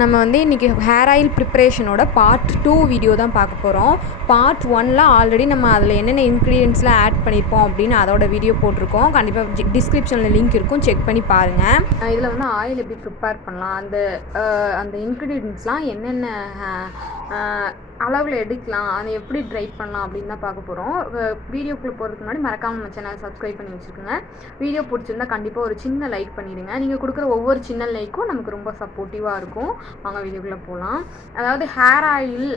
நம்ம வந்து இன்றைக்கி ஹேர் ஆயில் ப்ரிப்ரேஷனோட பார்ட் 2 வீடியோ தான் பார்க்க போகிறோம். பார்ட் 1ல் ஆல்ரெடி நம்ம அதில் என்னென்ன இன்க்ரீடியன்ட்ஸ்லாம் ஆட் பண்ணியிருப்போம் அப்படின்னு அதோட வீடியோ போட்டிருக்கோம். கண்டிப்பாக டிஸ்கிரிப்ஷனில் லிங்க் இருக்கும், செக் பண்ணி பாருங்கள். இதில் வந்து ஆயில் எப்படி ப்ரிப்பேர் பண்ணலாம், அந்த இன்க்ரீடியன்ட்ஸ்லாம் என்னென்ன அளவில் எடுக்கலாம், அதை எப்படி ட்ரை பண்ணலாம் அப்படின்னு தான் பார்க்க போகிறோம். வீடியோக்குள்ளே போகிறதுக்கு முன்னாடி மறக்காமல் நம்ம சேனல் சப்ஸ்கிரைப் பண்ணி வச்சுருக்கோங்க. வீடியோ பிடிச்சிருந்தா கண்டிப்பாக ஒரு சின்ன லைக் பண்ணிடுங்க. நீங்கள் கொடுக்குற ஒவ்வொரு சின்ன லைக்கும் நமக்கு ரொம்ப சப்போர்ட்டிவாக இருக்கும். வாங்க வீடியோக்குள்ளே போகலாம். அதாவது ஹேர் ஆயில்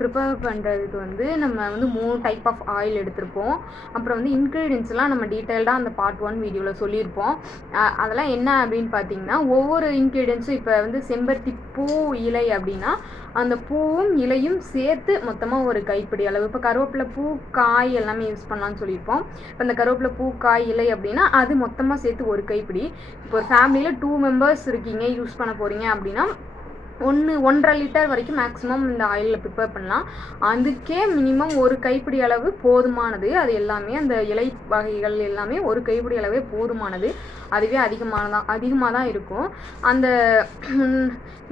ப்ரிப்பேர் பண்ணுறதுக்கு வந்து நம்ம வந்து 3 டைப் ஆஃப் ஆயில் எடுத்திருப்போம். அப்புறம் வந்து இன்க்ரீடியன்ஸ்லாம் நம்ம டீட்டெயில்டாக அந்த பார்ட் 1 வீடியோவில் சொல்லியிருப்போம். அதெல்லாம் என்ன அப்படின்னு பார்த்தீங்கன்னா, ஒவ்வொரு இன்க்ரீடியன்ஸும் இப்போ வந்து செம்பருத்தி பூ இலை அப்படின்னா அந்த பூவும் இலையும் சேர்த்து மொத்தமாக ஒரு கைப்பிடி அளவு. இப்போ கருவேப்பிலை பூ காய் எல்லாமே யூஸ் பண்ணலான்னு சொல்லியிருப்போம். இப்போ இந்த கருவேப்பிலை பூ காய் இலை அப்படின்னா அது மொத்தமாக சேர்த்து ஒரு கைப்பிடி. இப்போ ஒரு ஃபேமிலியில் 2 மெம்பர்ஸ் இருக்கீங்க, யூஸ் பண்ண போகிறீங்க அப்படின்னா 1.5 லிட்டர் வரைக்கும் மேக்ஸிமம் இந்த ஆயிலில் ப்ரிப்பேர் பண்ணலாம். அதுக்கே மினிமம் ஒரு கைப்பிடி அளவு போதுமானது. அது எல்லாமே அந்த இலை வகைகள் எல்லாமே ஒரு கைப்பிடி அளவே போதுமானது. அதுவே அதிகமாக தான் இருக்கும். அந்த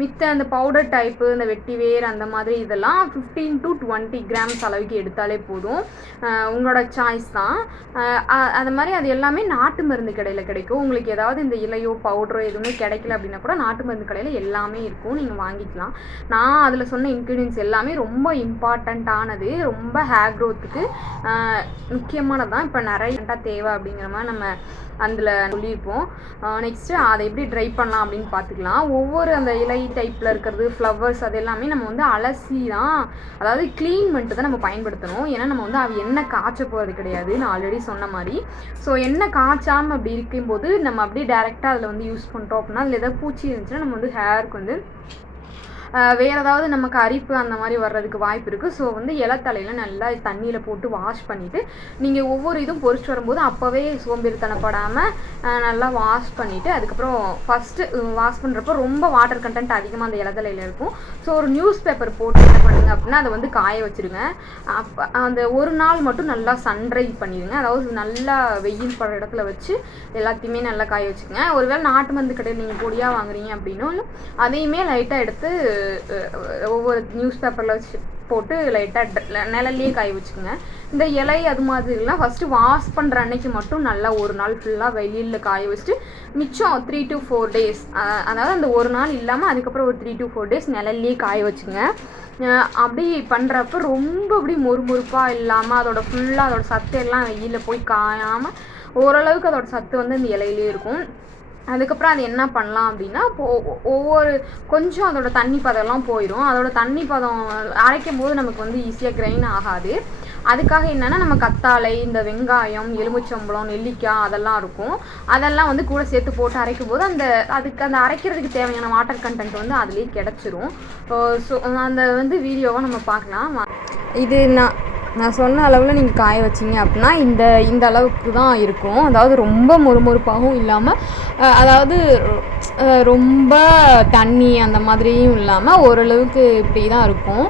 மித்த அந்த பவுடர் டைப்பு, இந்த வெட்டி வேர் அந்த மாதிரி இதெல்லாம் 15 to 20 கிராம்ஸ் அளவுக்கு எடுத்தாலே போதும். உங்களோட சாய்ஸ் தான். அது மாதிரி அது எல்லாமே நாட்டு மருந்து கடையில் கிடைக்கும். உங்களுக்கு ஏதாவது இந்த இலையோ பவுடரோ எதுவுமே கிடைக்கல அப்படின்னா கூட நாட்டு மருந்து கடையில் எல்லாமே இருக்கும், நீங்கள் வாங்கிக்கலாம். நான் அதில் சொன்ன இன்க்ரீடியன்ஸ் எல்லாமே ரொம்ப இம்பார்ட்டண்ட்டானது, ரொம்ப ஹேர் க்ரோத்துக்கு முக்கியமானது தான். இப்போ நிறைய தேவை அப்படிங்கிற மாதிரி நம்ம அதில் சொல்லியிருப்போம். நெக்ஸ்ட்டு அதை எப்படி ட்ரை பண்ணலாம் அப்படின்னு பார்த்துக்கலாம். ஒவ்வொரு அந்த இலை டைப்பில் இருக்கிறது, ஃப்ளவர்ஸ், அது எல்லாமே நம்ம வந்து அலசி தான், அதாவது க்ளீன் பண்ணிட்டு தான் நம்ம பயன்படுத்தணும். ஏன்னா நம்ம வந்து அது எண்ணெய் காய்ச்ச போகிறது கிடையாது, நான் ஆல்ரெடி சொன்ன மாதிரி. ஸோ எண்ணெய் காய்ச்சாமல் அப்படி இருக்கும்போது நம்ம அப்படியே டேரெக்டாக அதில் வந்து யூஸ் பண்ணுறோம் அப்படின்னா அதில் ஏதாவது பூச்சி இருந்துச்சுன்னா நம்ம வந்து ஹேருக்கு வந்து வேறு ஏதாவது நமக்கு அரிப்பு அந்த மாதிரி வர்றதுக்கு வாய்ப்பு இருக்குது. ஸோ வந்து இலத்தலையில் நல்லா தண்ணியில் போட்டு வாஷ் பண்ணிவிட்டு நீங்கள் ஒவ்வொரு இதுவும் பொறிச்சு வரும்போது அப்போவே சோம்பேறித்தனப்படாமல் நல்லா வாஷ் பண்ணிவிட்டு அதுக்கப்புறம் ஃபஸ்ட்டு வாஷ் பண்ணுறப்போ ரொம்ப வாட்டர் கண்டென்ட் அதிகமாக அந்த இலத்தலையில் இருக்கும். ஸோ ஒரு நியூஸ் பேப்பர் போட்டு என்ன பண்ணுங்க அப்படின்னா அதை வந்து காய வச்சுருங்க. அப்போ அந்த ஒரு நாள் மட்டும் நல்லா சன்ட்ரை பண்ணிடுங்க. அதாவது நல்லா வெயில் படுற இடத்துல வச்சு எல்லாத்தையுமே நல்லா காய வச்சுக்கோங்க. ஒருவேளை நாட்டு மருந்து கடையில் நீங்கள் பொடியாக வாங்குறீங்க அப்படின்னும் அதையுமே லைட்டாக எடுத்து ஒவ்வொரு நியூஸ் பேப்பரில் வச்சு போட்டு லைட்டாக நிழல்லையே காய வச்சுக்கோங்க. இந்த இலை அது மாதிரிலாம் ஃபஸ்ட்டு வாஷ் பண்ணுற அன்னைக்கு மட்டும் நல்லா ஒரு நாள் ஃபுல்லாக வெயிலில் காய வச்சுட்டு மிச்சம் 3 to 4 டேஸ், அதாவது அந்த ஒரு நாள் இல்லாமல் அதுக்கப்புறம் ஒரு 3 to 4 டேஸ் நிழல்லையே காய வச்சுங்க. அப்படி பண்ணுறப்ப ரொம்ப அப்படி மொறுமொறுப்பாக இல்லாமல் அதோட ஃபுல்லாக அதோட சத்து எல்லாம் வெயிலில் போய் காயாமல் ஓரளவுக்கு அதோட சத்து வந்து அந்த இலையிலே இருக்கும். அதுக்கப்புறம் அது என்ன பண்ணலாம் அப்படின்னா, ஒவ்வொரு கொஞ்சம் அதோட தண்ணி பதம்லாம் போயிடும். அதோட தண்ணி பதம் அரைக்கும் போது நமக்கு வந்து ஈஸியாக கிரைன் ஆகாது. அதுக்காக என்னென்னா நம்ம கத்தாழை, இந்த வெங்காயம், எலுமிச்சம்பழம், நெல்லிக்காய் அதெல்லாம் இருக்கும். அதெல்லாம் வந்து கூட சேர்த்து போட்டு அரைக்கும் போது அதுக்கு அந்த அரைக்கிறதுக்கு தேவையான வாட்டர் கண்டென்ட் வந்து அதுலேயே கிடச்சிரும். ஸோ அந்த வந்து வீடியோவை நம்ம பார்க்கலாம். இது நான் சொன்ன அளவில் நீங்கள் காய வச்சிங்க அப்படின்னா இந்த அளவுக்கு தான் இருக்கும். அதாவது ரொம்ப மொறுமொறுப்பாகவும் இல்லாமல், அதாவது ரொம்ப தண்ணி அந்த மாதிரியும் இல்லாமல் ஓரளவுக்கு இப்படி தான் இருக்கும்.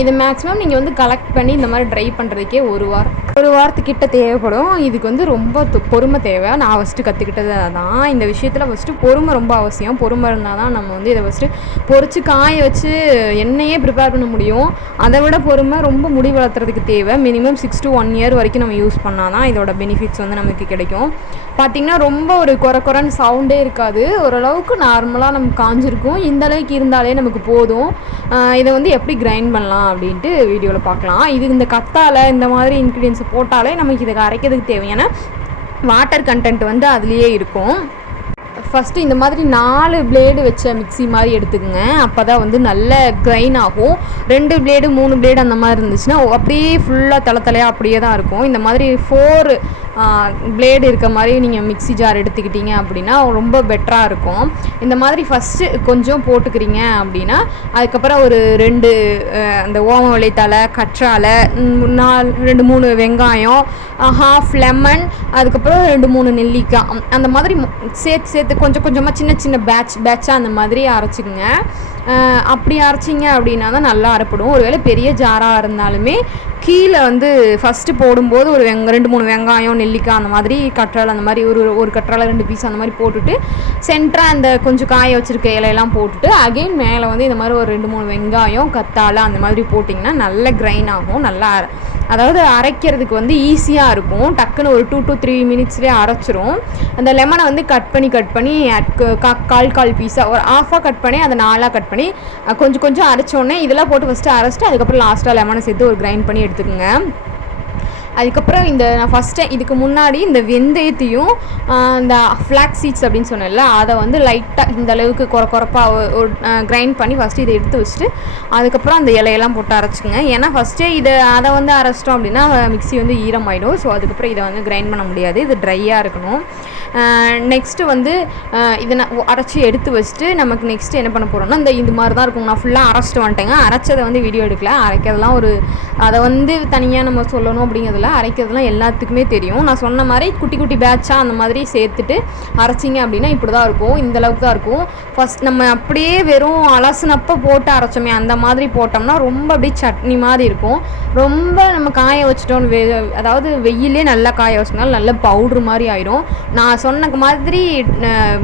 இது மேக்ஸிமம் நீங்கள் வந்து கலெக்ட் பண்ணி இந்த மாதிரி ட்ரை பண்ணுறதுக்கே ஒரு வாரத்துக்கிட்ட தேவைப்படும். இதுக்கு வந்து ரொம்ப பொறுமை தேவை. நான் ஃபஸ்ட்டு கற்றுக்கிட்டது அதான். இந்த விஷயத்தில் ஃபஸ்ட்டு பொறுமை ரொம்ப அவசியம். பொறுமை இருந்தால் தான் நம்ம வந்து இதை ஃபஸ்ட்டு பொறிச்சு காய வச்சு எண்ணெயே ப்ரிப்பேர் பண்ண முடியும். அதை விட பொறுமை ரொம்ப முடி வளர்த்துறதுக்கு தேவை. மினிமம் 6 to 1 year வரைக்கும் நம்ம யூஸ் பண்ணால் தான் இதோட பெனிஃபிட்ஸ் வந்து நமக்கு கிடைக்கும். பார்த்திங்கன்னா ரொம்ப ஒரு குறைன்னு சவுண்டே இருக்காது. ஓரளவுக்கு நார்மலாக நமக்கு காஞ்சிருக்கும். இந்த அளவுக்கு இருந்தாலே நமக்கு போதும். இதை வந்து எப்படி கிரைண்ட் பண்ணலாம் அப்படின்ட்டு வீடியோவில் பார்க்கலாம். இது இந்த கத்தாழை இந்த மாதிரி இன்க்ரீடியன்ஸ் போட்டாலே நமக்கு இதை அரைக்கிறதுக்கு தேவையான வாட்டர் கண்டென்ட் வந்து அதுலேயே இருக்கும். ஃபஸ்ட்டு இந்த மாதிரி 4 பிளேடு வச்ச மிக்சி மாதிரி எடுத்துக்கோங்க. அப்போ தான் வந்து நல்ல கிரைன் ஆகும். 2 பிளேடு 3 பிளேடு அந்த மாதிரி இருந்துச்சுன்னா அப்படியே ஃபுல்லாக தலையாக அப்படியே தான் இருக்கும். இந்த மாதிரி 4 பிளேடு இருக்க மாதிரி நீங்கள் மிக்சி ஜார் எடுத்துக்கிட்டீங்க அப்படின்னா ரொம்ப பெட்டராக இருக்கும். இந்த மாதிரி ஃபஸ்ட்டு கொஞ்சம் போட்டுக்கிறீங்க அப்படின்னா அதுக்கப்புறம் ஒரு 2 அந்த ஓமவள்ளி தழை, கற்றாழை, 2-3 வெங்காயம், ½ லெமன், அதுக்கப்புறம் 2-3 நெல்லிக்காய், அந்த மாதிரி சேர்த்து கொஞ்சம் கொஞ்சமாக சின்ன பேட்சாக அந்த மாதிரி அரைச்சிக்கோங்க. அப்படி அரைச்சிங்க அப்படின்னா தான் நல்லா அரைப்படும். ஒருவேளை பெரிய ஜாராக இருந்தாலுமே கீழே வந்து ஃபஸ்ட்டு போடும்போது ஒரு 2-3 வெங்காயம், நெல்லிக்காய் அந்த மாதிரி கற்றாழை அந்த மாதிரி ஒரு கற்றாழை 2 பீஸ் அந்த மாதிரி போட்டுட்டு சென்டராக அந்த கொஞ்சம் காய வச்சுருக்க இலையெல்லாம் போட்டுட்டு அகெயின் மேலே வந்து இந்த மாதிரி ஒரு 2-3 வெங்காயம், கத்தாழை அந்த மாதிரி போட்டிங்கன்னா நல்ல கிரைன் ஆகும். நல்லா அதாவது அரைக்கிறதுக்கு வந்து ஈஸியாக இருக்கும். டக்குன்னு ஒரு 2 to 3 மினிட்ஸ்லேயே அரைச்சிரும். அந்த லெமனை வந்து கட் பண்ணி கால் பீஸாக ஒரு ஆஃபாக கட் பண்ணி அதை 4ஆக கட் பண்ணி கொஞ்சம் அரைச்சோடனே இதெல்லாம் போட்டு ஃபஸ்ட்டு அரைச்சிட்டு அதுக்கப்புறம் லாஸ்ட்டாக லெமனை சேர்த்து ஒரு கிரைண்ட் பண்ணி எடுத்துக்கோங்க. அதுக்கப்புறம் நான் ஃபஸ்ட்டு இதுக்கு முன்னாடி இந்த வெந்தயத்தையும் இந்த ஃப்ளாக்ஸ் சீட்ஸ் அப்படின்னு சொன்னேன்ல, அதை வந்து லைட்டாக இந்த அளவுக்கு குறப்பாக ஒரு கிரைண்ட் பண்ணி ஃபஸ்ட்டு இதை எடுத்து வச்சுட்டு அதுக்கப்புறம் அந்த இலையெல்லாம் போட்டு அரைச்சிக்கோங்க. ஏன்னா ஃபஸ்ட்டே அதை வந்து அரைச்சிட்டோம் அப்படின்னா மிக்ஸி வந்து ஈரமாயிடும். ஸோ அதுக்கப்புறம் இதை வந்து கிரைண்ட் பண்ண முடியாது, இது ட்ரையாக இருக்கணும். நெக்ஸ்ட்டு வந்து இதை நான் அரைச்சி எடுத்து வச்சுட்டு நமக்கு நெக்ஸ்ட்டு என்ன பண்ண போகிறோம்னா இது மாதிரி தான் இருக்கும். நான் ஃபுல்லாக அரைச்சிட்டு வந்துட்டேங்க. அரைச்சதை வந்து வீடியோ எடுக்கல. அரைக்கிறதுலாம் அதை வந்து தனியாக நம்ம சொல்லணும் அப்படிங்கிறதுல அரைக்கிறதுலாம் எல்லாத்துக்குமே தெரியும். நான் சொன்ன மாதிரி குட்டி பேட்சாக அந்த மாதிரி சேர்த்துட்டு அரைச்சிங்க அப்படின்னா இப்படி தான் இருக்கும். இந்தளவுக்கு தான் இருக்கும். ஃபஸ்ட் நம்ம அப்படியே வெறும் அலசுனப்போ போட்டு அரைச்சோமே அந்த மாதிரி போட்டோம்னா ரொம்ப அப்படியே சட்னி மாதிரி இருக்கும். ரொம்ப நம்ம காய வச்சிட்டோன்னு அதாவது வெயிலே நல்லா காய வச்சனால நல்ல பவுட்ரு மாதிரி ஆயிடும். நான் சொன்ன மாதிரி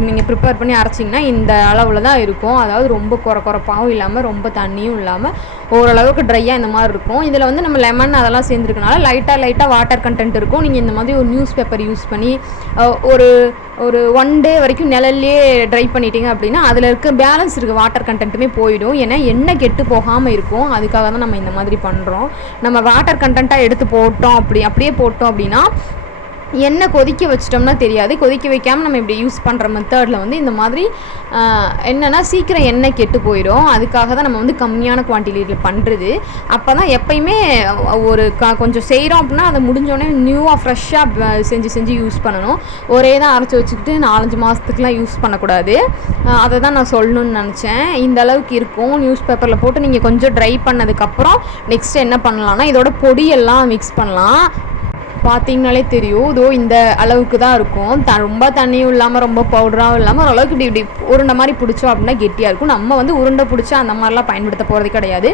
நீங்கள் ப்ரிப்பேர் பண்ணி அரைச்சிங்கன்னா இந்த அளவில் தான் இருக்கும். அதாவது ரொம்ப குறப்பாகவும் இல்லாமல் ரொம்ப தண்ணியும் இல்லாமல் ஓரளவுக்கு ட்ரையாக இந்த மாதிரி இருக்கும். இதில் வந்து நம்ம லெமன் அதெல்லாம் சேர்ந்துருக்கனால லைட்டாக வாட்டர் கண்டென்ட் இருக்கும். நீங்கள் இந்த மாதிரி ஒரு நியூஸ் பேப்பர் யூஸ் பண்ணி ஒரு 1 டே வரைக்கும் நிழல்லே ட்ரை பண்ணிட்டீங்க அப்படின்னா அதில் இருக்க பேலன்ஸ் இருக்க வாட்டர் கண்டென்ட்டுமே போயிடும். ஏன்னா எண்ணெய் கெட்டு போகாமல் இருக்கும். அதுக்காக தான் நம்ம இந்த மாதிரி பண்ணுறோம். நம்ம வாட்டர் கண்டென்ட்டாக எடுத்து போட்டோம் அப்படியே போட்டோம் அப்படின்னா எண்ணெய் கொதிக்க வச்சிட்டோம்னா தெரியாது. கொதிக்க வைக்காமல் நம்ம இப்படி யூஸ் பண்ணுற மெத்தடில் வந்து இந்த மாதிரி என்னென்னா சீக்கிரம் எண்ணெய் கெட்டு போயிடும். அதுக்காக தான் நம்ம வந்து கம்மியான குவான்டிட்டியில் பண்ணுறது. அப்போ தான் எப்பயுமே கொஞ்சம் செய்கிறோம் அப்படின்னா அதை முடிஞ்சோடனே நியூவாக ஃப்ரெஷ்ஷாக செஞ்சு யூஸ் பண்ணணும். ஒரே தான் அரைச்சி வச்சுக்கிட்டு 4-5 மாதத்துக்குலாம் யூஸ் பண்ணக்கூடாது. அதை தான் நான் சொல்லணும்னு நினச்சேன். இந்த அளவுக்கு இருக்கும். நியூஸ் பேப்பரில் போட்டு நீங்கள் கொஞ்சம் ட்ரை பண்ணதுக்கப்புறம் நெக்ஸ்ட் என்ன பண்ணலான்னா இதோட பொடியெல்லாம் மிக்ஸ் பண்ணலாம். பார்த்தீங்கனாலே தெரியும். இதோ இந்த அளவுக்கு தான் இருக்கும். ரொம்ப தண்ணியும் இல்லாமல் ரொம்ப பவுடராகவும் இல்லாமல் ஓரளவுக்கு இப்படி உருண்டை மாதிரி பிடிச்சோம் அப்படின்னா கெட்டியாக இருக்கும். நம்ம வந்து உருண்டை பிடிச்சா அந்த மாதிரிலாம் பயன்படுத்த போகிறது கிடையாது.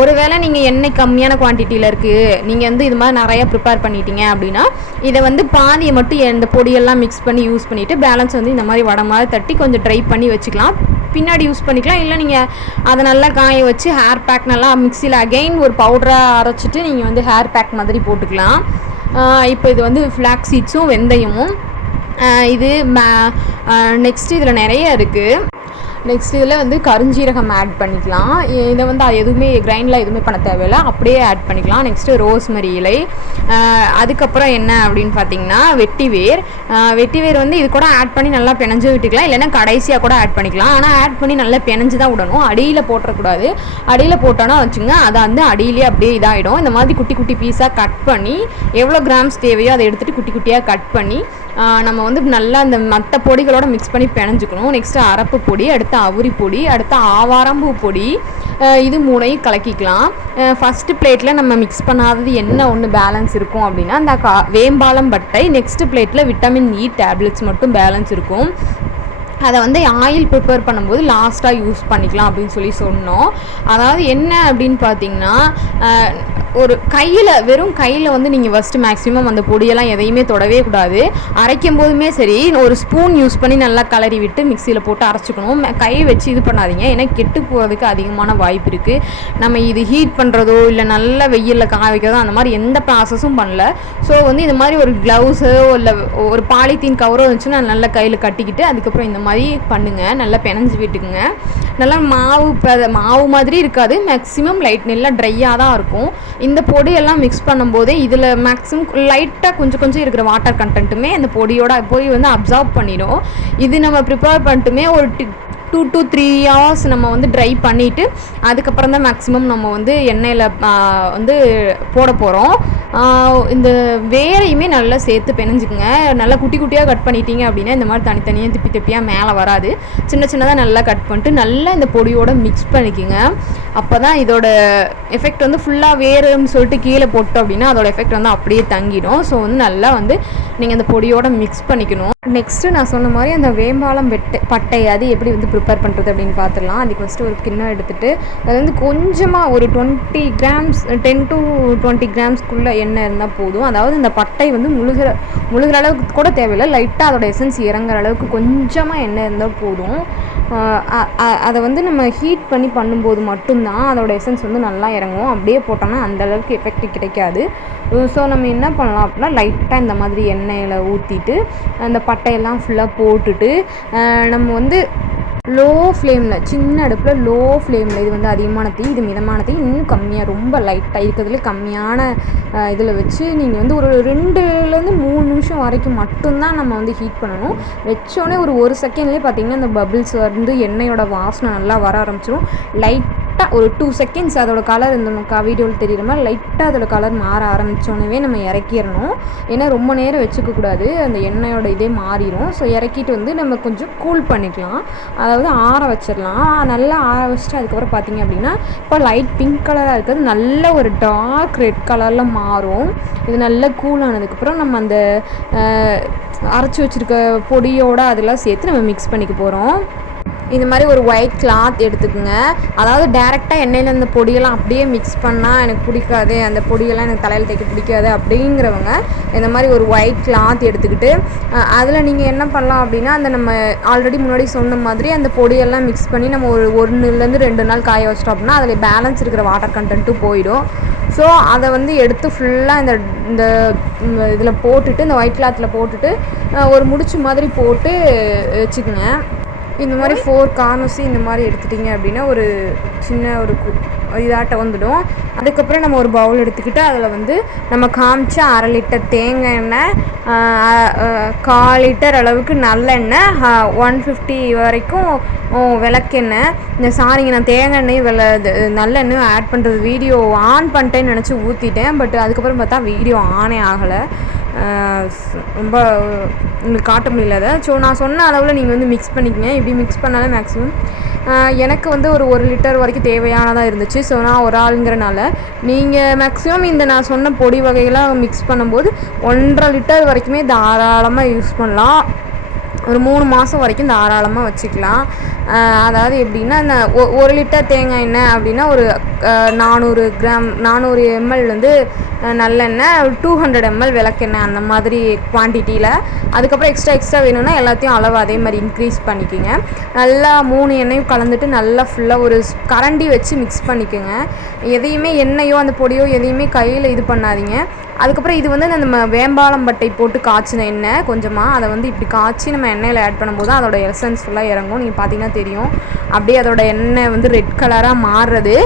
ஒருவேளை நீங்கள் எண்ணெய் கம்மியான குவான்டிட்டியில் இருக்குது, நீங்கள் வந்து இது மாதிரி நிறையா ப்ரிப்பேர் பண்ணிட்டீங்க அப்படின்னா இதை வந்து பாதியை மட்டும் இந்த பொடியெல்லாம் மிக்ஸ் பண்ணி யூஸ் பண்ணிவிட்டு பேலன்ஸ் வந்து இந்த மாதிரி வடை மாதிரி தட்டி கொஞ்சம் ட்ரை பண்ணி வச்சுக்கலாம். பின்னாடி யூஸ் பண்ணிக்கலாம். இல்லை நீங்கள் அதை நல்லா காய வச்சு ஹேர் பேக் நல்லா மிக்சியில் அகெயின் ஒரு பவுடராக அரைச்சிட்டு நீங்கள் வந்து ஹேர் பேக் மாதிரி போட்டுக்கலாம். இப்போ இது வந்து ஃப்ளாக்ஸ் சீட்ஸும் வெந்தயமும் இது நெக்ஸ்ட் இதில் நிறைய இருக்குது. நெக்ஸ்ட் இதில் வந்து கருஞ்சீரகம் ஆட் பண்ணிக்கலாம். இதை வந்து எதுவுமே கிரைண்டில் எதுவுமே பண்ண தேவையில்லை, அப்படியே ஆட் பண்ணிக்கலாம். நெக்ஸ்ட்டு ரோஸ்மெரி இலை. அதுக்கப்புறம் என்ன அப்படின்னு பார்த்தீங்கன்னா வெட்டிவேர் வந்து இது கூட ஆட் பண்ணி நல்லா பிணைஞ்சு விட்டுக்கலாம். இல்லைன்னா கடைசியாக கூட ஆட் பண்ணிக்கலாம். ஆனால் ஆட் பண்ணி நல்லா பிணைஞ்சு தான் விடணும். அடியில் போட்டுறக்கூடாது. அடியில் போட்டோன்னா வச்சுங்க அதை வந்து அடியிலே அப்படியே இதாகிடும். இந்த மாதிரி குட்டி பீஸாக கட் பண்ணி எவ்வளோ கிராம்ஸ் தேவையோ அதை எடுத்துகிட்டு குட்டியாக கட் பண்ணி நம்ம வந்து நல்லா அந்த மற்ற பொடிகளோட மிக்ஸ் பண்ணி பிணைஞ்சிக்கணும். நெக்ஸ்ட்டு அரப்பு பொடி, அடுத்து அவுரி பொடி, அடுத்து ஆவாரம்பூ பொடி, இது 3ஐயும் கலக்கிக்கலாம். ஃபஸ்ட்டு பிளேட்டில் நம்ம மிக்ஸ் பண்ணாதது என்ன ஒன்று பேலன்ஸ் இருக்கும் அப்படின்னா அந்த வேம்பாலம் பட்டை. நெக்ஸ்ட்டு பிளேட்டில் விட்டமின் இ டேப்லெட்ஸ் மட்டும் பேலன்ஸ் இருக்கும். அதை வந்து ஆயில் ப்ரிப்பேர் பண்ணும்போது லாஸ்ட்டாக யூஸ் பண்ணிக்கலாம் அப்படின்னு சொன்னோம். அதாவது என்ன அப்படின்னு பார்த்தீங்கன்னா வெறும் கையில் வந்து நீங்கள் ஃபஸ்ட்டு மேக்ஸிமம் அந்த பொடியெல்லாம் எதையுமே தொடவே கூடாது. அரைக்கும் போதுமே சரி ஒரு ஸ்பூன் யூஸ் பண்ணி நல்லா கலரி விட்டு மிக்சியில் போட்டு அரைச்சிக்கணும். கை வச்சு இது பண்ணாதீங்க, ஏன்னா கெட்டு போகிறதுக்கு அதிகமான வாய்ப்பு இருக்குது. நம்ம இது ஹீட் பண்ணுறதோ இல்லை நல்லா வெயிலில் காய வைக்கிறதோ அந்த மாதிரி எந்த ப்ராசஸும் பண்ணல. ஸோ வந்து இது மாதிரி ஒரு க்ளவுஸோ இல்லை ஒரு பாலித்தீன் கவரோ இருந்துச்சுன்னா நல்லா கையில் கட்டிக்கிட்டு அதுக்கப்புறம் இந்த மாதிரி பண்ணுங்கள். நல்லா பிணைஞ்சு விட்டுக்குங்க. நல்லா மாவு மாதிரி இருக்காது, மேக்ஸிமம் நல்லா ட்ரையாக தான் இருக்கும். இந்த பொடியெல்லாம் மிக்ஸ் பண்ணும்போதே இதில் மேக்ஸிமம் லைட்டாக கொஞ்சம் இருக்கிற வாட்டர் கண்டென்ட்டுமே அந்த பொடி வந்து அப்சார்ப் பண்ணிடும். இது நம்ம ப்ரிப்பேர் பண்ணிட்டுமே ஒரு 2 to 3 hours நம்ம வந்து ட்ரை பண்ணிவிட்டு அதுக்கப்புறம் தான் மேக்ஸிமம் நம்ம வந்து எண்ணெயில் வந்து போட போகிறோம். இந்த வேரையுமே நல்லா சேர்த்து பிணைஞ்சிக்கங்க. நல்லா குட்டியாக கட் பண்ணிட்டீங்க அப்படின்னா இந்த மாதிரி தனித்தனியாக திப்பியாக மேலே வராது. சின்னதாக நல்லா கட் பண்ணிட்டு நல்லா இந்த பொடியோடு மிக்ஸ் பண்ணிக்கோங்க. அப்போ தான் இதோட எஃபெக்ட் வந்து ஃபுல்லாக வேறுன்னு சொல்லிட்டு கீழே போட்டோம் அப்படின்னா அதோட எஃபெக்ட் வந்து அப்படியே தங்கிடும். ஸோ வந்து நல்லா வந்து நீங்கள் அந்த பொடியோட மிக்ஸ் பண்ணிக்கணும். நெக்ஸ்ட்டு நான் சொன்ன மாதிரி அந்த வேம்பாலம் பட்டை அது எப்படி வந்து ப்ரிப்பேர் பண்ணுறது அப்படின்னு பார்த்துடலாம். அதுக்கு ஃபஸ்ட்டு ஒரு கிண்ணம் எடுத்துகிட்டு அது வந்து கொஞ்சமாக ஒரு 20 கிராம்ஸ் 10 to 20 கிராம்ஸ்க்குள்ளே எண்ணெய் இருந்தால் போதும். அதாவது இந்த பட்டை வந்து முழுகிற அளவுக்கு கூட தேவையில்லை, லைட்டாக அதோட எசன்ஸ் இறங்குற அளவுக்கு கொஞ்சமாக எண்ணெய் இருந்தால் போதும். அதை வந்து நம்ம ஹீட் பண்ணி பண்ணும்போது மட்டும்தான் அதோட எசன்ஸ் வந்து நல்லா இறங்கும். அப்படியே போட்டோம்னா அந்தளவுக்கு எஃபெக்ட் கிடைக்காது. ஸோ நம்ம என்ன பண்ணலாம் அப்படின்னா லைட்டாக இந்த மாதிரி எண்ணெயில் ஊற்றிட்டு அந்த பட்டையெல்லாம் ஃபுல்லாக போட்டுட்டு நம்ம வந்து லோ ஃப்ளேமில், சின்ன அடுப்பில் லோ ஃப்ளேமில், இது வந்து அதிகமான தீ, இது மிதமான தீ, இன்னும் கம்மியாக ரொம்ப லைட்டாக இருக்கிறதுல கம்மியான இதில் வச்சு நீங்கள் வந்து ஒரு 2லேருந்து 3 நிமிஷம் வரைக்கும் மட்டும்தான் நம்ம வந்து ஹீட் பண்ணணும். வச்சோடனே ஒரு செகண்ட்லேயே பார்த்திங்கன்னா இந்த பபிள்ஸ் வந்து எண்ணெயோட வாசனை நல்லா வர ஆரம்பிச்சிடும். லைட்டாக ஒரு 2 செகண்ட்ஸ் அதோட கலர் இந்த வீடியோவில் தெரிகிற மாதிரி லைட்டாக அதோட கலர் மாற ஆரம்பித்தோன்னே நம்ம இறக்கிடணும். ஏன்னா ரொம்ப நேரம் வச்சுக்கக்கூடாது, அந்த எண்ணெயோட இதே மாறிடும். ஸோ இறக்கிட்டு வந்து நம்ம கொஞ்சம் கூல் பண்ணிக்கலாம், அதாவது ஆற வச்சிடலாம். நல்லா ஆற வச்சுட்டு அதுக்கப்புறம் பார்த்திங்க அப்படின்னா இப்போ லைட் பிங்க் கலராக இருக்கிறது நல்ல ஒரு டார்க் ரெட் கலரில் மாறும். இது நல்லா கூல் ஆனதுக்கப்புறம் நம்ம அந்த அரைச்சி வச்சுருக்க பொடியோடு அதெல்லாம் சேர்த்து நம்ம மிக்ஸ் பண்ணிக்க போகிறோம். இந்த மாதிரி ஒரு ஒயிட் கிளாத் எடுத்துக்கோங்க. அதாவது டேரெக்டாக எண்ணெயில் அந்த பொடியெல்லாம் அப்படியே மிக்ஸ் பண்ணால் எனக்கு பிடிக்காது, அந்த பொடியெல்லாம் எனக்கு தலையில் தைக்க பிடிக்காது அப்படிங்கிறவங்க இந்த மாதிரி ஒரு ஒயிட் கிளாத் எடுத்துக்கிட்டு அதில் நீங்கள் என்ன பண்ணலாம் அப்படின்னா அந்த நம்ம ஆல்ரெடி முன்னாடி சொன்ன மாதிரி அந்த பொடியெல்லாம் மிக்ஸ் பண்ணி நம்ம ஒரு 1லேருந்து 2 நாள் காய வச்சிட்டோம் அப்படின்னா அதில் பேலன்ஸ் இருக்கிற வாட்டர் கண்டென்ட்டும் போயிடும். ஸோ அதை வந்து எடுத்து ஃபுல்லாக இந்த இதில் போட்டுட்டு, இந்த ஒயிட் கிளாத்தில் போட்டுட்டு ஒரு முடிச்சு மாதிரி போட்டு வச்சுக்கோங்க. இந்த மாதிரி 4 கார்னர்ஸும் இந்த மாதிரி எடுத்துட்டிங்க அப்படின்னா ஒரு சின்ன ஒரு இதாட்ட வந்துடும். அதுக்கப்புறம் நம்ம ஒரு பவுல் எடுத்துக்கிட்டு அதில் வந்து நம்ம காமிச்ச 1/2 லிட்டர் தேங்காய் எண்ணெய், 1/4 லிட்டர் அளவுக்கு நல்லெண்ணெய், 150 வரைக்கும் விளக்கெண்ணெய். சாரிங்க, நான் தேங்காய் எண்ணெய் நல்லெண்ணெயும் ஆட் பண்ணுறது வீடியோ ஆன் பண்ணிட்டேன்னு நினச்சி ஊற்றிட்டேன். பட் அதுக்கப்புறம் பார்த்தா வீடியோ ஆனே ஆகலை, ரொம்ப உங்களுக்கு காட்ட முடியல அதை. ஸோ நான் சொன்ன அளவில் நீங்கள் வந்து மிக்ஸ் பண்ணிக்கங்க. இப்படி மிக்ஸ் பண்ணாலே மேக்ஸிமம் எனக்கு வந்து ஒரு 1 லிட்டர் வரைக்கும் தேவையானதாக இருந்துச்சு. ஸோ நான் ஒரு ஆளுங்கிறனால நீங்கள் மேக்ஸிமம் இந்த நான் சொன்ன பொடி வகைகளாக மிக்ஸ் பண்ணும்போது 1.5 லிட்டர் வரைக்குமே தாராளமாக யூஸ் பண்ணலாம். ஒரு 3 மாதம் வரைக்கும் தாராளமாக வச்சுக்கலாம். அதாவது எப்படின்னா இந்த 1 லிட்டர் தேங்காய் எண்ணெய் அப்படின்னா ஒரு 400 ml வந்து நல்லெண்ணெய், 200 ml விளக்கெண்ணெய், அந்த மாதிரி குவான்டிட்டியில். அதுக்கப்புறம் எக்ஸ்ட்ரா வேணும்னா எல்லாத்தையும் அளவு அதே மாதிரி இன்க்ரீஸ் பண்ணிக்கோங்க. நல்லா 3 எண்ணெயும் கலந்துட்டு நல்லா ஃபுல்லாக ஒரு கரண்டி வச்சு மிக்ஸ் பண்ணிக்கோங்க. எதையுமே எண்ணெயோ அந்த பொடியோ எதையுமே கையில் இது பண்ணாதீங்க. அதுக்கப்புறம் இது வந்து நம்ம வேம்பாலம் பட்டை போட்டு காய்ச்சின எண்ணெய் கொஞ்சமாக, அதை வந்து இப்படி காய்ச்சி நம்ம எண்ணெயில் ஆட் பண்ணும்போது அதோட எசன்ஸ் ஃபுல்லாக இறங்கும். நீங்கள் பார்த்தீங்கன்னா தெரியும் அப்படியே அதோட எண்ணெய் வந்து ரெட் கலராக மாறுறது.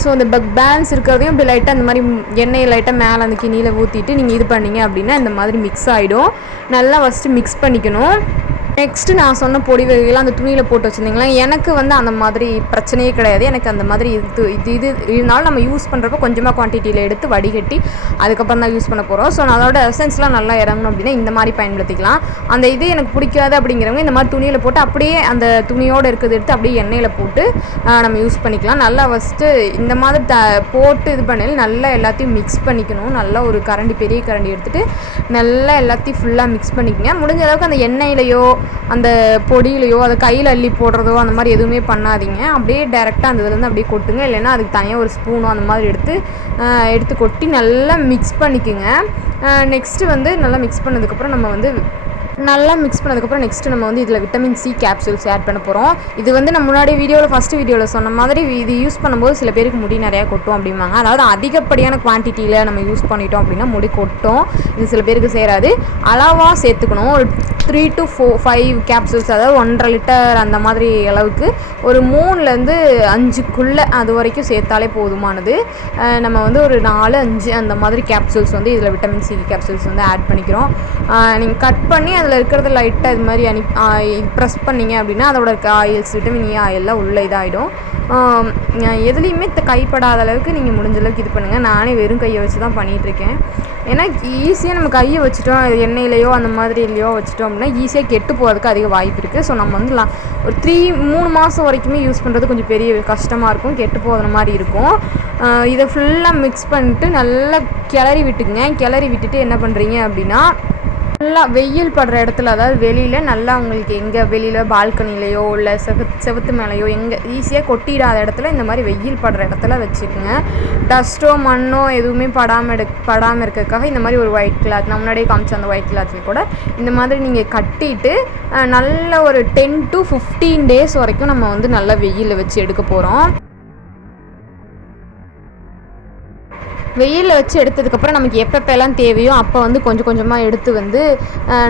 ஸோ அந்த பேலன்ஸ் இருக்கிறதையும் இப்படி லைட்டாக அந்த மாதிரி எண்ணெயை லைட்டாக மேலே அந்த கிண்ணியில் ஊற்றிட்டு நீங்கள் இது பண்ணிங்க அப்படின்னா இந்த மாதிரி மிக்ஸ் ஆகிடும். நல்லா ஃபஸ்ட்டு மிக்ஸ் பண்ணிக்கணும். நெக்ஸ்ட்டு நான் சொன்ன பொடி வகைகள்லாம் அந்த துணியில் போட்டு வச்சுருந்தீங்களா, எனக்கு வந்து அந்த மாதிரி பிரச்சனையே கிடையாது. எனக்கு அந்த மாதிரி இது இருந்தாலும் நம்ம யூஸ் பண்ணுறப்போ கொஞ்சமாக குவான்டிட்டியில் எடுத்து வடிகட்டி அதுக்கப்புறம் தான் யூஸ் பண்ண போகிறோம். ஸோ அதோட எசன்ஸ்லாம் நல்லா இறங்கணும் அப்படின்னா இந்த மாதிரி பயன்படுத்திக்கலாம். அந்த இது எனக்கு பிடிக்காது அப்படிங்கிறவங்க இந்த மாதிரி துணியில் போட்டு அப்படியே அந்த துணியோடு இருக்கிறது எடுத்து அப்படியே எண்ணெயில் போட்டு நம்ம யூஸ் பண்ணிக்கலாம். நல்லா ஃபஸ்ட்டு இந்த மாதிரி போட்டு இது பண்ணி நல்லா எல்லாத்தையும் மிக்ஸ் பண்ணிக்கணும். நல்லா ஒரு பெரிய கரண்டி எடுத்துகிட்டு நல்லா எல்லாத்தையும் ஃபுல்லாக மிக்ஸ் பண்ணிக்கங்க. முடிஞ்ச அளவுக்கு அந்த எண்ணெயிலையோ அந்த பொடியிலையோ அதை கையில் அள்ளி போடுறதோ அந்த மாதிரி எதுவுமே பண்ணாதீங்க. அப்படியே டேரெக்டாக அந்த இதுலேருந்து அப்படியே கொட்டுங்க. இல்லைன்னா அதுக்கு தனியாக ஒரு ஸ்பூனோ அந்த மாதிரி எடுத்து கொட்டி நல்லா மிக்ஸ் பண்ணிக்கோங்க. நெக்ஸ்ட்டு வந்து நல்லா மிக்ஸ் பண்ணதுக்கப்புறம் நெக்ஸ்ட்டு நம்ம வந்து இதில் விட்டமின் சி கேப்சூல்ஸ் ஆட் பண்ண போகிறோம். இது வந்து நம்ம முன்னாடி ஃபஸ்ட்டு வீடியோவில் சொன்ன மாதிரி இது யூஸ் பண்ணும்போது சில பேருக்கு முடி நிறையா கொட்டும் அப்படிம்பாங்க. அதாவது அதிகப்படியான குவான்டிட்டியில் நம்ம யூஸ் பண்ணிட்டோம் அப்படின்னா முடி கொட்டும். இது சில பேருக்கு சேராது. அளவாக சேர்த்துக்கணும். ஒரு 3 to 5 கேப்சூல்ஸ், அதாவது 1.5 லிட்டர் அந்த மாதிரி அளவுக்கு ஒரு 3லேருந்து 5க்குள்ளே அது வரைக்கும் சேர்த்தாலே போதுமானது. நம்ம வந்து ஒரு 4-5 அந்த மாதிரி கேப்சூல்ஸ் வந்து இதில் விட்டமின் சி கேப்சூல்ஸ் வந்து ஆட் பண்ணிக்கிறோம். நீங்கள் கட் பண்ணி அதில் இருக்கிறது லைட்டாக இது மாதிரி ப்ரெஸ் பண்ணிங்க அப்படின்னா அதோட ஆயில்ஸ் விட்டமின் இ ஆயிலெலாம் உள்ள இதாகிடும். எதுலேயுமே கைப்படாத அளவுக்கு நீங்கள் முடிஞ்ச அளவுக்கு இது பண்ணுங்கள். நானே வெறும் கையை வச்சு தான் பண்ணிகிட்ருக்கேன். ஏன்னா ஈஸியாக நம்ம கையை வச்சுட்டோம் எண்ணெயிலையோ அந்த மாதிரி இல்லையோ வச்சுட்டோம் அப்படின்னா ஈஸியாக கெட்டு போகிறதுக்கு அதிக வாய்ப்பு இருக்குது. ஸோ நம்ம வந்து ஒரு 3 மாதம் வரைக்குமே யூஸ் பண்ணுறது கொஞ்சம் பெரிய கஷ்டமாக இருக்கும், கெட்டு போகிற மாதிரி இருக்கும். இதை ஃபுல்லாக மிக்ஸ் பண்ணிட்டு நல்லா கிளறி விட்டுக்குங்க. கிளறி விட்டுட்டு என்ன பண்ணுறீங்க அப்படின்னா நல்லா வெயில் படுற இடத்துல, அதாவது வெளியில் நல்லா உங்களுக்கு எங்கே வெளியில் பால்கனிலையோ இல்லை செவுத்து மேலேயோ எங்கே ஈஸியாக கொட்டிடாத இடத்துல இந்த மாதிரி வெயில் படுற இடத்துல வச்சுக்கோங்க. டஸ்ட்டோ மண்ணோ எதுவுமே படாமல் இருக்கிறதுக்காக இந்த மாதிரி ஒரு ஒயிட் கிளாத், நான் முன்னாடியே காமிச்ச அந்த ஒயிட் கிளாத்தில் கூட இந்த மாதிரி நீங்கள் கட்டிட்டு நல்ல ஒரு 10 to 15 days வரைக்கும் நம்ம வந்து நல்லா வெயிலில் வச்சு எடுக்க போகிறோம். வெயிலில் வச்சு எடுத்ததுக்கப்புறம் நமக்கு எப்பப்பெல்லாம் தேவையோ அப்போ வந்து கொஞ்சம் கொஞ்சமாக எடுத்து வந்து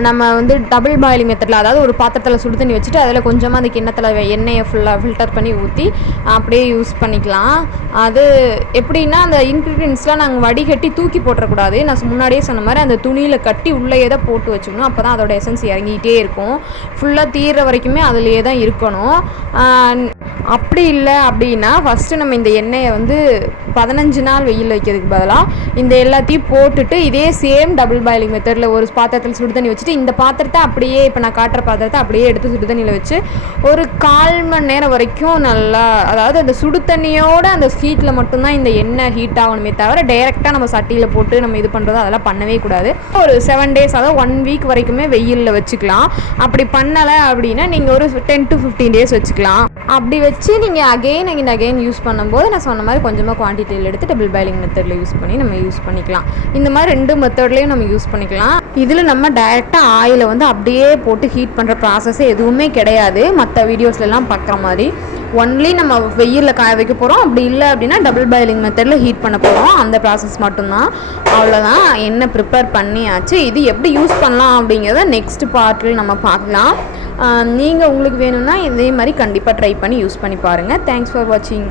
நம்ம வந்து டபுள் பாயிலிங் மெத்தடில், அதாவது ஒரு பாத்திரத்தில் சுடு தண்ணி வச்சுட்டு அதில் கொஞ்சமாக அந்த கிண்ணத்தில் எண்ணெயை ஃபுல்லாக ஃபில்டர் பண்ணி ஊற்றி அப்படியே யூஸ் பண்ணிக்கலாம். அது எப்படின்னா அந்த இன்க்ரீடியன்ஸ்லாம் நாங்கள் வடிகட்டி தூக்கி போட்டுறக்கூடாது. நான் முன்னாடியே சொன்ன மாதிரி அந்த துணியில் கட்டி உள்ளேயே தான் போட்டு வச்சுக்கணும். அப்போ தான் அதோட எசன்ஸ் இறங்கிட்டே இருக்கும். ஃபுல்லாக தீர்ற வரைக்குமே அதிலேயே தான் இருக்கணும். அப்படி இல்லை அப்படின்னா ஃபஸ்ட்டு நம்ம இந்த எண்ணெயை வந்து 15 நாள் வெயில் வைக்கிறதுக்கு பதிலாக இந்த எல்லாத்தையும் போட்டுட்டு இதே சேம் டபுள் பாயிலிங் மெத்தடில் ஒரு பாத்திரத்தில் சுடு தண்ணி வச்சுட்டு இந்த பாத்திரத்தை அப்படியே இப்போ நான் காட்டுற பாத்திரத்தை அப்படியே எடுத்து சுடு தண்ணியில் வச்சு ஒரு 1/4 மணி நேரம் வரைக்கும் நல்லா, அதாவது அந்த சுடு தண்ணியோட அந்த ஹீட்டில் மட்டும்தான் இந்த எண்ணெய் ஹீட் ஆகணுமே தவிர டைரெக்டாக நம்ம சட்டியில் போட்டு நம்ம இது பண்ணுறது அதெல்லாம் பண்ணவே கூடாது. ஒரு 7 days, அதாவது 1 week வரைக்குமே வெயிலில் வச்சுக்கலாம். அப்படி பண்ணலை அப்படின்னா நீங்கள் ஒரு 10 to 15 days வச்சுக்கலாம். அப்படி வச்சு நீங்கள் அகெயின் யூஸ் பண்ணும்போது நான் சொன்ன மாதிரி கொஞ்சமாக குவான்டிட்டியில் எடுத்து டபுள் பாயிலிங் மெத்தடில் யூஸ் பண்ணி நம்ம யூஸ் பண்ணிக்கலாம். இந்த மாதிரி 2 மெத்தட்லேயும் நம்ம யூஸ் பண்ணிக்கலாம். இதில் நம்ம டைரெக்டாக ஆயிலை வந்து அப்படியே போட்டு ஹீட் பண்ணுற ப்ராசஸே எதுவுமே கிடையாது. மற்ற வீடியோஸ்லாம் பார்க்குற மாதிரி ஒன்லி நம்ம வெயிலில் காய வைக்க போகிறோம். அப்படி இல்லை அப்படின்னா டபுள் பாயிலிங் மெத்தடில் ஹீட் பண்ண போகிறோம். அந்த ப்ராசஸ் மட்டும்தான். அவ்வளோதான், எண்ணெய் ப்ரிப்பேர் பண்ணியாச்சு. இது எப்படி யூஸ் பண்ணலாம் அப்படிங்கிறத நெக்ஸ்ட் பார்ட்டில் நம்ம பார்க்கலாம். நீங்கள் உங்களுக்கு வேணும்னா இதே மாதிரி கண்டிப்பாக ட்ரை பண்ணி யூஸ் பண்ணி பாருங்கள். தேங்க்ஸ் ஃபார் வாட்சிங்.